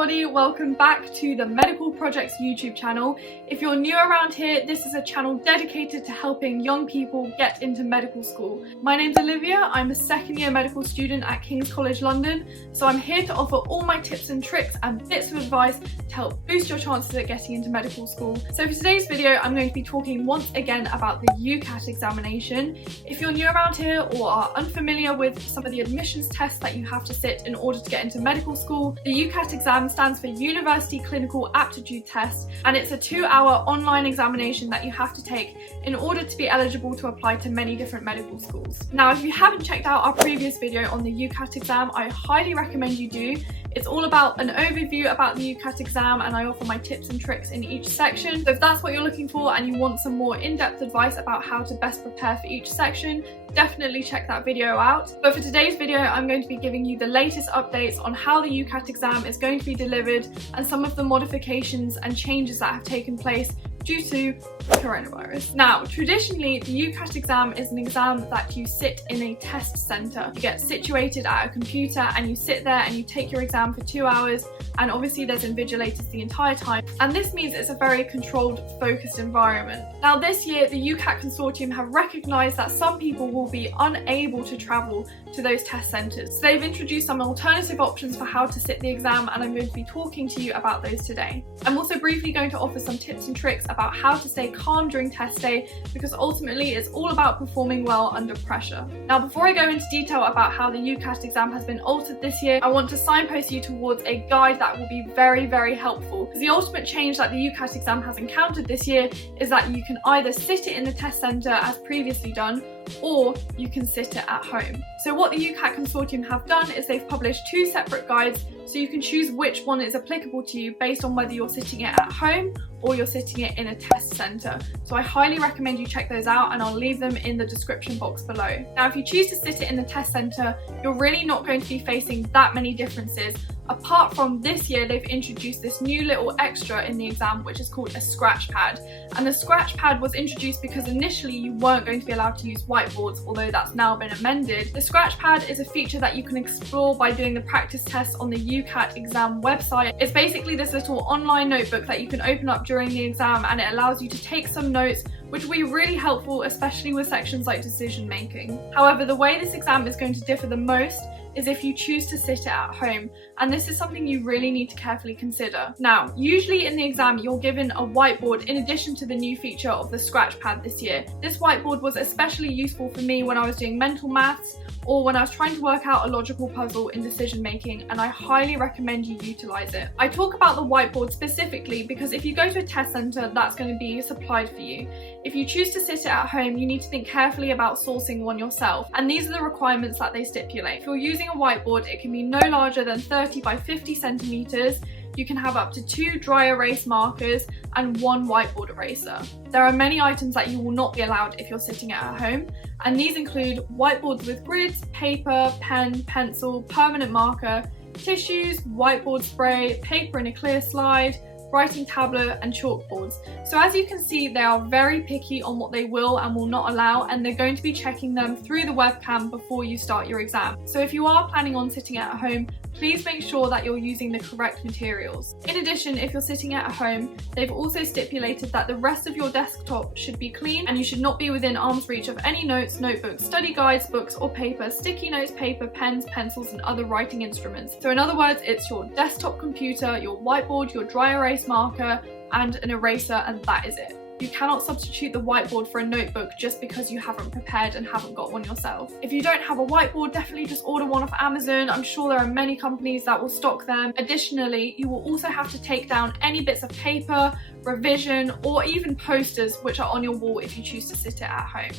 everybody, welcome back to the Medical Projects YouTube channel. If you're new around here, this is a channel dedicated to helping young people get into medical school. My name's Olivia, I'm a second year medical student at King's College London, so I'm here to offer all my tips and tricks and bits of advice to help boost your chances at getting into medical school. So for today's video, I'm going to be talking once again about the UCAT examination. If you're new around here or are unfamiliar with some of the admissions tests that you have to sit in order to get into medical school, the UCAT exam stands for University Clinical Aptitude Test, and it's a 2-hour online examination that you have to take in order to be eligible to apply to many different medical schools. Now, if you haven't checked out our previous video on the UCAT exam, I highly recommend you do. It's all about an overview about the UCAT exam, and I offer my tips and tricks in each section. So if that's what you're looking for and you want some more in-depth advice about how to best prepare for each section, definitely check that video out. But for today's video, I'm going to be giving you the latest updates on how the UCAT exam is going to be delivered and some of the modifications and changes that have taken place due to coronavirus. Now, traditionally, the UCAT exam is an exam that you sit in a test centre. You get situated at a computer and you sit there and you take your exam for 2 hours, and obviously there's invigilators the entire time, and this means it's a very controlled, focused environment. Now this year, the UCAT consortium have recognised that some people will be unable to travel to those test centres. So they've introduced some alternative options for how to sit the exam, and I'm going to be talking to you about those today. I'm also briefly going to offer some tips and tricks about how to stay calm during test day, because ultimately it's all about performing well under pressure. Now, before I go into detail about how the UCAT exam has been altered this year, I want to signpost you towards a guide that will be very, very helpful, because the ultimate change that the UCAT exam has encountered this year is that you can either sit it in the test centre as previously done, or you can sit it at home. So what the UCAT consortium have done is they've published 2 separate guides, so you can choose which one is applicable to you based on whether you're sitting it at home or you're sitting it in a test centre. So I highly recommend you check those out, and I'll leave them in the description box below. Now, if you choose to sit it in the test centre, you're really not going to be facing that many differences. Apart from this year, they've introduced this new little extra in the exam, which is called a scratch pad. And the scratch pad was introduced because initially you weren't going to be allowed to use whiteboards, although that's now been amended. The scratch pad is a feature that you can explore by doing the practice test on the UCAT exam website. It's basically this little online notebook that you can open up during the exam, and it allows you to take some notes, which will be really helpful, especially with sections like decision making. However, the way this exam is going to differ the most is if you choose to sit it at home, and this is something you really need to carefully consider. Now, usually in the exam you're given a whiteboard in addition to the new feature of the scratch pad this year. This whiteboard was especially useful for me when I was doing mental maths or when I was trying to work out a logical puzzle in decision making, and I highly recommend you utilise it. I talk about the whiteboard specifically because if you go to a test centre, that's going to be supplied for you. If you choose to sit it at home, you need to think carefully about sourcing one yourself, and these are the requirements that they stipulate. If you're using a whiteboard, it can be no larger than 30 by 50 centimetres. You can have up to 2 dry erase markers and 1 whiteboard eraser. There are many items that you will not be allowed if you're sitting at home, and these include whiteboards with grids, paper, pen, pencil, permanent marker, tissues, whiteboard spray, paper in a clear slide, writing tablet and chalkboards. So as you can see, they are very picky on what they will and will not allow, and they're going to be checking them through the webcam before you start your exam. So if you are planning on sitting at home, please make sure that you're using the correct materials. In addition, if you're sitting at home, they've also stipulated that the rest of your desktop should be clean, and you should not be within arm's reach of any notes, notebooks, study guides, books or paper, sticky notes, paper, pens, pencils and other writing instruments. So in other words, it's your desktop computer, your whiteboard, your dry erase marker and an eraser, and that is it. You cannot substitute the whiteboard for a notebook just because you haven't prepared and haven't got one yourself. If you don't have a whiteboard, definitely just order one off Amazon. I'm sure there are many companies that will stock them. Additionally, you will also have to take down any bits of paper, revision, or even posters which are on your wall if you choose to sit it at home.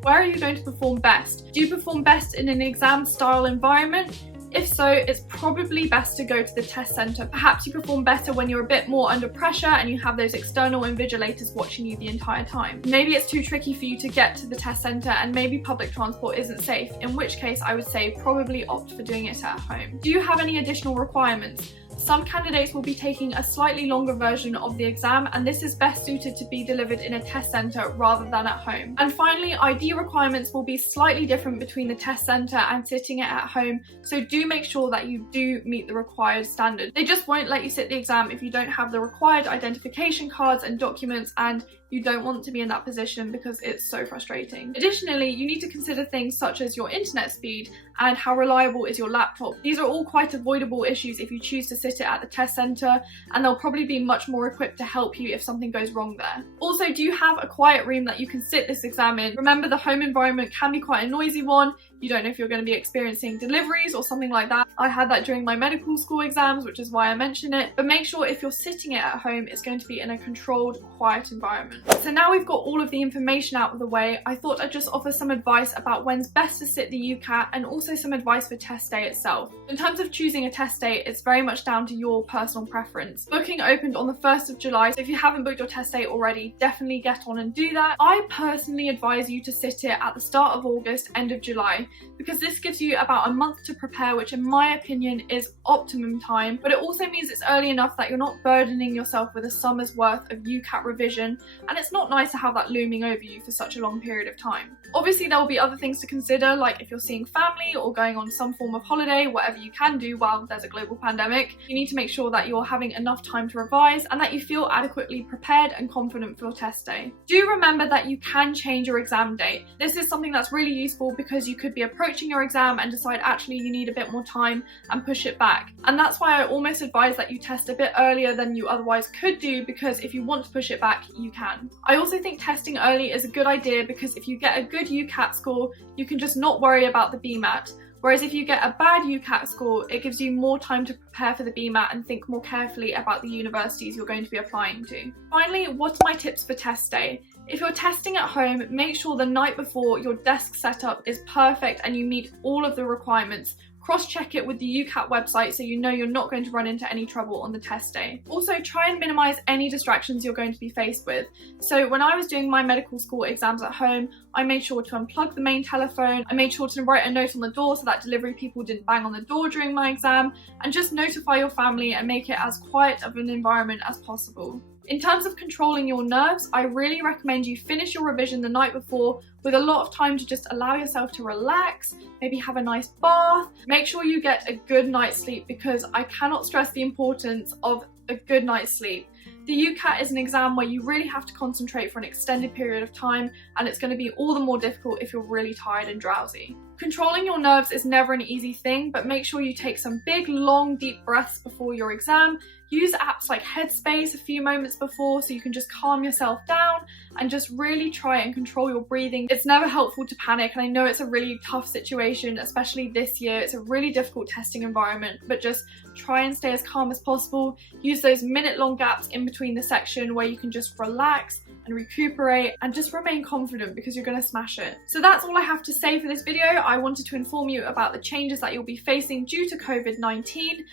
Where are you going to perform best? Do you perform best in an exam style environment? If so, it's probably best to go to the test centre. Perhaps you perform better when you're a bit more under pressure and you have those external invigilators watching you the entire time. Maybe it's too tricky for you to get to the test centre, and maybe public transport isn't safe, in which case I would say probably opt for doing it at home. Do you have any additional requirements? Some candidates will be taking a slightly longer version of the exam, and this is best suited to be delivered in a test centre rather than at home. And finally, ID requirements will be slightly different between the test centre and sitting it at home, so do make sure that you do meet the required standard. They just won't let you sit the exam if you don't have the required identification cards and documents, and you don't want to be in that position because it's so frustrating. Additionally, you need to consider things such as your internet speed and how reliable is your laptop. These are all quite avoidable issues if you choose to sit it at the test centre, and they'll probably be much more equipped to help you if something goes wrong there. Also, do you have a quiet room that you can sit this exam in? Remember, the home environment can be quite a noisy one. You don't know if you're going to be experiencing deliveries or something like that. I had that during my medical school exams, which is why I mention it. But make sure if you're sitting it at home, it's going to be in a controlled, quiet environment. So now we've got all of the information out of the way, I thought I'd just offer some advice about when's best to sit the UCAT and also some advice for test day itself. In terms of choosing a test date, it's very much down to your personal preference. Booking opened on the 1st of July, so if you haven't booked your test date already, definitely get on and do that. I personally advise you to sit it at the start of August, end of July, because this gives you about a month to prepare, which in my opinion is optimum time, but it also means it's early enough that you're not burdening yourself with a summer's worth of UCAT revision, and it's not nice to have that looming over you for such a long period of time. Obviously, there will be other things to consider, like if you're seeing family or going on some form of holiday, whatever you can do while there's a global pandemic, you need to make sure that you're having enough time to revise and that you feel adequately prepared and confident for your test day. Do remember that you can change your exam date. This is something that's really useful because you could be approaching your exam and decide actually you need a bit more time and push it back. And that's why I almost advise that you test a bit earlier than you otherwise could do, because if you want to push it back, you can. I also think testing early is a good idea because if you get a good UCAT score, you can just not worry about the BMAT. Whereas if you get a bad UCAT score, it gives you more time to prepare for the BMAT and think more carefully about the universities you're going to be applying to. Finally, what are my tips for test day? If you're testing at home, make sure the night before your desk setup is perfect and you meet all of the requirements. Cross-check it with the UCAT website so you know you're not going to run into any trouble on the test day. Also, try and minimize any distractions you're going to be faced with. So when I was doing my medical school exams at home, I made sure to unplug the main telephone, I made sure to write a note on the door so that delivery people didn't bang on the door during my exam, and just notify your family and make it as quiet of an environment as possible. In terms of controlling your nerves, I really recommend you finish your revision the night before with a lot of time to just allow yourself to relax, maybe have a nice bath. Make sure you get a good night's sleep because I cannot stress the importance of a good night's sleep. The UCAT is an exam where you really have to concentrate for an extended period of time, and it's going to be all the more difficult if you're really tired and drowsy. Controlling your nerves is never an easy thing, but make sure you take some big, long, deep breaths before your exam. Use apps like Headspace a few moments before so you can just calm yourself down and just really try and control your breathing. It's never helpful to panic, and I know it's a really tough situation, especially this year. It's a really difficult testing environment, but just try and stay as calm as possible. Use those minute-long gaps in between the section where you can just relax and recuperate and just remain confident because you're going to smash it. So that's all I have to say for this video. I wanted to inform you about the changes that you'll be facing due to COVID-19.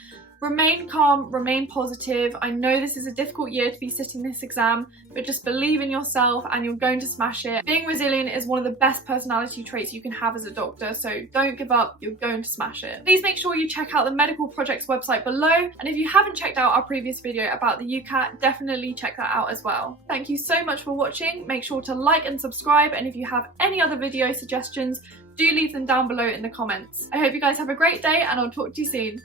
Remain calm, remain positive. I know this is a difficult year to be sitting this exam, but just believe in yourself and you're going to smash it. Being resilient is one of the best personality traits you can have as a doctor, so don't give up, you're going to smash it. Please make sure you check out the Medical Projects website below, and if you haven't checked out our previous video about the UCAT, definitely check that out as well. Thank you so much for watching. Make sure to like and subscribe, and if you have any other video suggestions, do leave them down below in the comments. I hope you guys have a great day, and I'll talk to you soon.